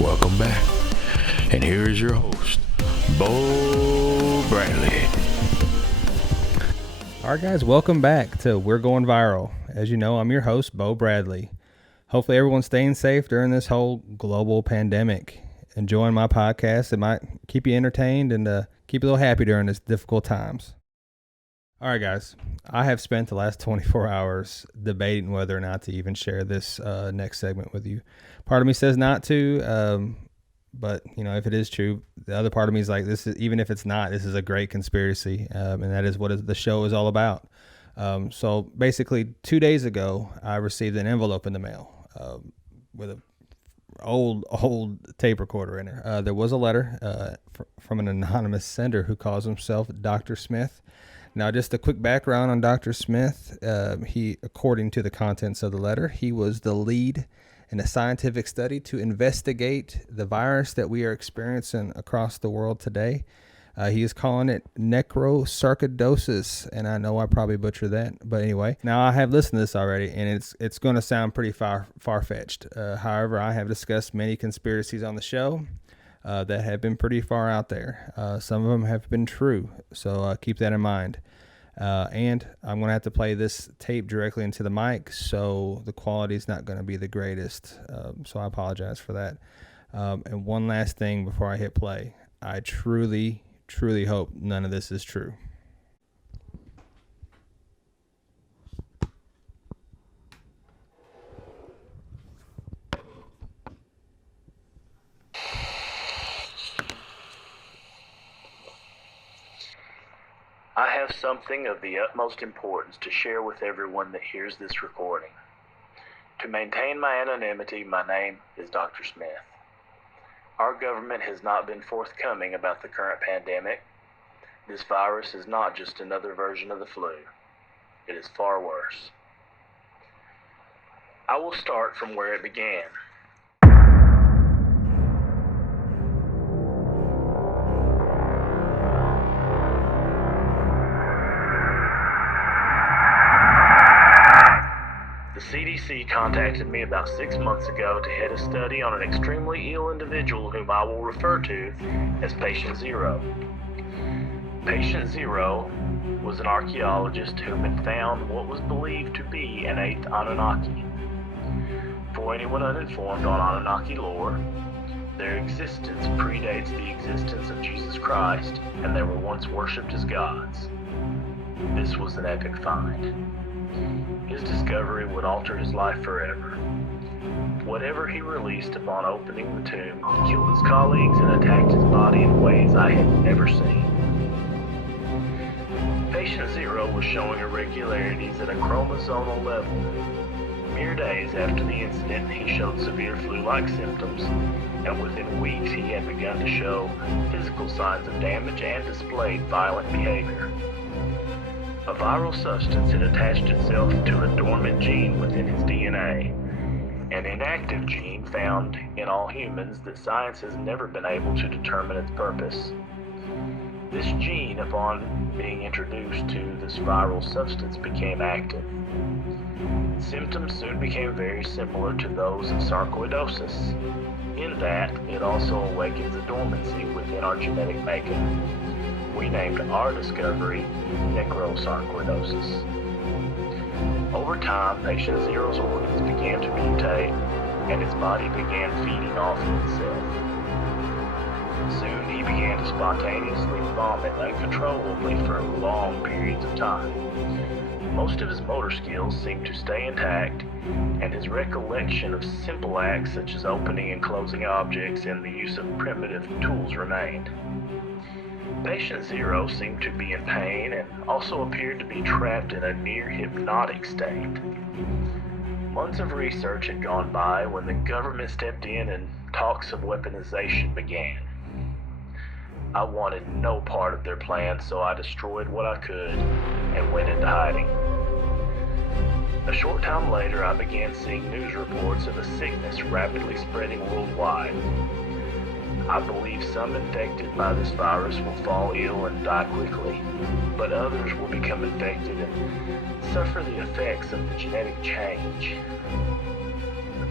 Welcome back. And here is your host, Bo Bradley. All right, guys, welcome back to We're Going Viral. As you know, I'm your host, Bo Bradley. Hopefully everyone's staying safe during this whole global pandemic. Enjoying my podcast. It might keep you entertained and keep you a little happy during these difficult times. All right, guys, I have spent the last 24 hours debating whether or not to even share this next segment with you. Part of me says not to, but you know, if it is true, the other part of me is like, this is, even if it's not, this is a great conspiracy, and that is what the show is all about. So basically, 2 days ago, I received an envelope in the mail with a old tape recorder in there. There was a letter from an anonymous sender who calls himself Dr. Smith. Now, just a quick background on Dr. Smith. He, according to the contents of the letter, he was the lead in a scientific study to investigate the virus that we are experiencing across the world today. He is calling it necrosarcoidosis, and I know I probably butchered that, but anyway. Now, I have listened to this already, and it's going to sound pretty far-fetched. However, I have discussed many conspiracies on the show that have been pretty far out there. Some of them have been true, so keep that in mind. And I'm going to have to play this tape directly into the mic, so the quality is not going to be the greatest. So I apologize for that. And one last thing before I hit play. I truly hope none of this is true. I have something of the utmost importance to share with everyone that hears this recording. To maintain my anonymity, my name is Dr. Smith. Our government has not been forthcoming about the current pandemic. This virus is not just another version of the flu. It is far worse. I will start from where it began. The CDC contacted me about 6 months ago to head a study on an extremely ill individual whom I will refer to as Patient Zero. Patient Zero was an archaeologist who had found what was believed to be an 8th Anunnaki. For anyone uninformed on Anunnaki lore, their existence predates the existence of Jesus Christ, and they were once worshipped as gods. This was an epic find. His discovery would alter his life forever. Whatever he released upon opening the tomb killed his colleagues and attacked his body in ways I had never seen. Patient Zero was showing irregularities at a chromosomal level. Mere days after the incident, he showed severe flu-like symptoms, and within weeks he had begun to show physical signs of damage and displayed violent behavior. A viral substance had attached itself to a dormant gene within his DNA, an inactive gene found in all humans that science has never been able to determine its purpose. This gene, upon being introduced to this viral substance, became active. Symptoms soon became very similar to those of sarcoidosis, in that it also awakens a dormancy within our genetic makeup. We named our discovery necrosarcoidosis. Over time, Patient Zero's organs began to mutate, and his body began feeding off of itself. Soon, he began to spontaneously vomit uncontrollably for long periods of time. Most of his motor skills seemed to stay intact, and his recollection of simple acts such as opening and closing objects and the use of primitive tools remained. Patient Zero seemed to be in pain and also appeared to be trapped in a near hypnotic state. Months of research had gone by when the government stepped in and talks of weaponization began. I wanted no part of their plan, so I destroyed what I could and went into hiding. A short time later, I began seeing news reports of a sickness rapidly spreading worldwide. I believe some infected by this virus will fall ill and die quickly, but others will become infected and suffer the effects of the genetic change.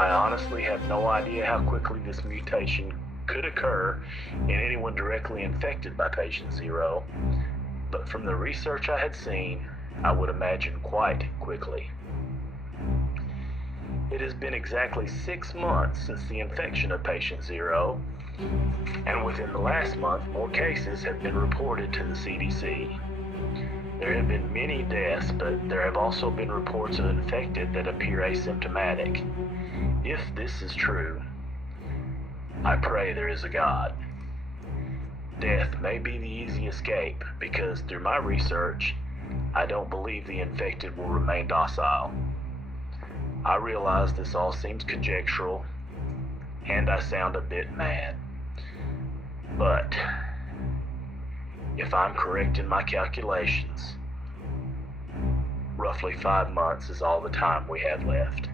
I honestly have no idea how quickly this mutation could occur in anyone directly infected by patient zero, but from the research I had seen, I would imagine quite quickly. It has been exactly 6 months since the infection of patient zero, and within the last month, more cases have been reported to the CDC. There have been many deaths, but there have also been reports of infected that appear asymptomatic. If this is true, I pray there is a God. Death may be the easy escape because through my research, I don't believe the infected will remain docile. I realize this all seems conjectural, and I sound a bit mad. But if I'm correct in my calculations, roughly 5 months is all the time we have left.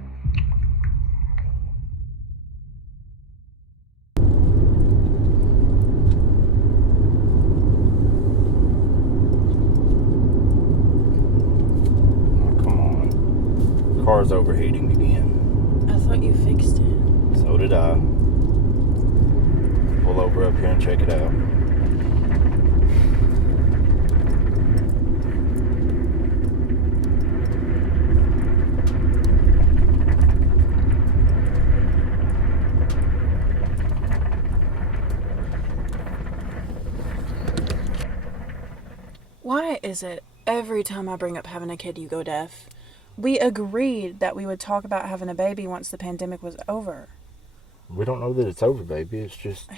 Car's overheating again. I thought you fixed it. So did I. Pull over up here and check it out. Why is it every time I bring up having a kid you go deaf? We agreed that we would talk about having a baby once the pandemic was over. We don't know that it's over, baby. It's just...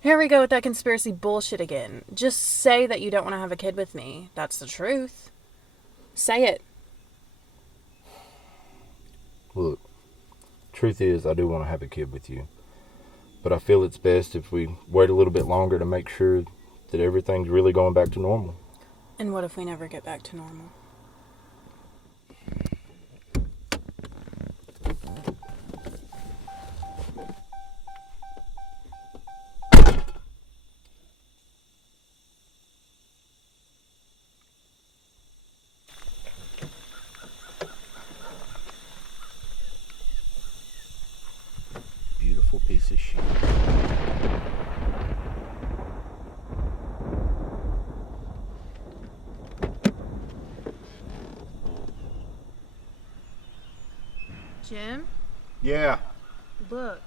Here we go with that conspiracy bullshit again. Just say that you don't want to have a kid with me. That's the truth. Say it. Look, truth is, I do want to have a kid with you. But I feel it's best if we wait a little bit longer to make sure that everything's really going back to normal. And what if we never get back to normal? Beautiful piece of shit. Jim? Yeah. Look.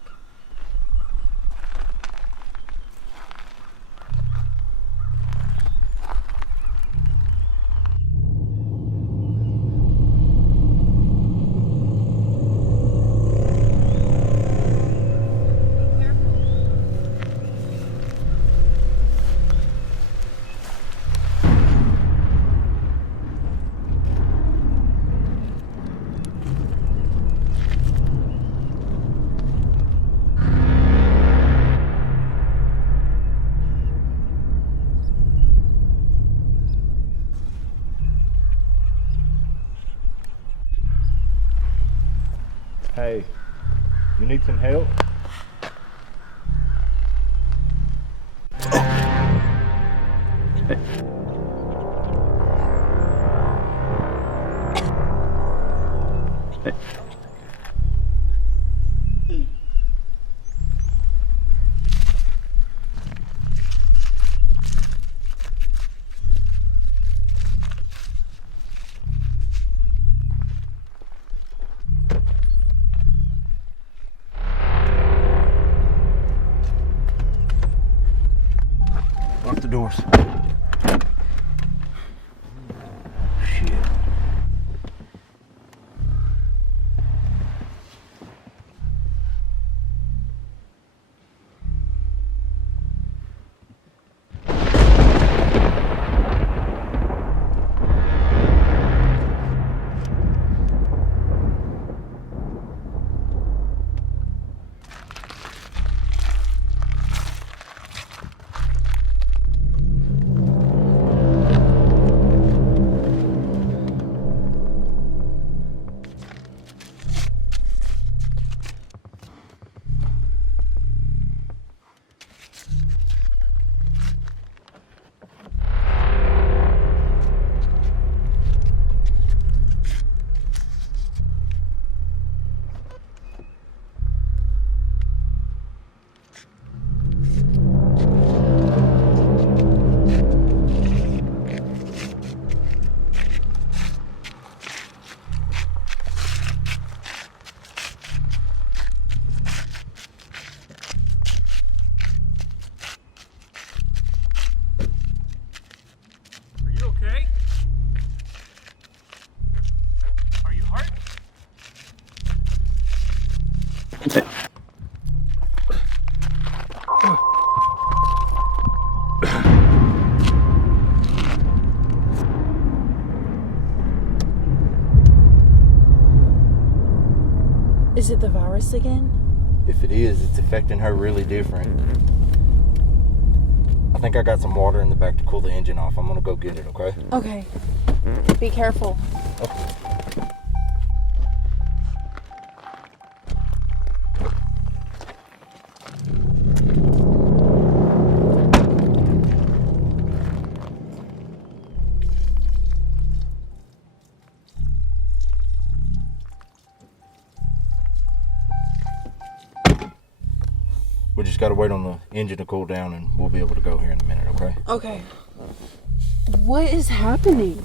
Hey, you need some help? Lock the doors. Shit. Is it the virus again? If it is, it's affecting her really different. I think I got some water in the back to cool the engine off. I'm gonna go get it, okay? Okay. Be careful. We just gotta wait on the engine to cool down and we'll be able to go here in a minute, okay? Okay. What is happening?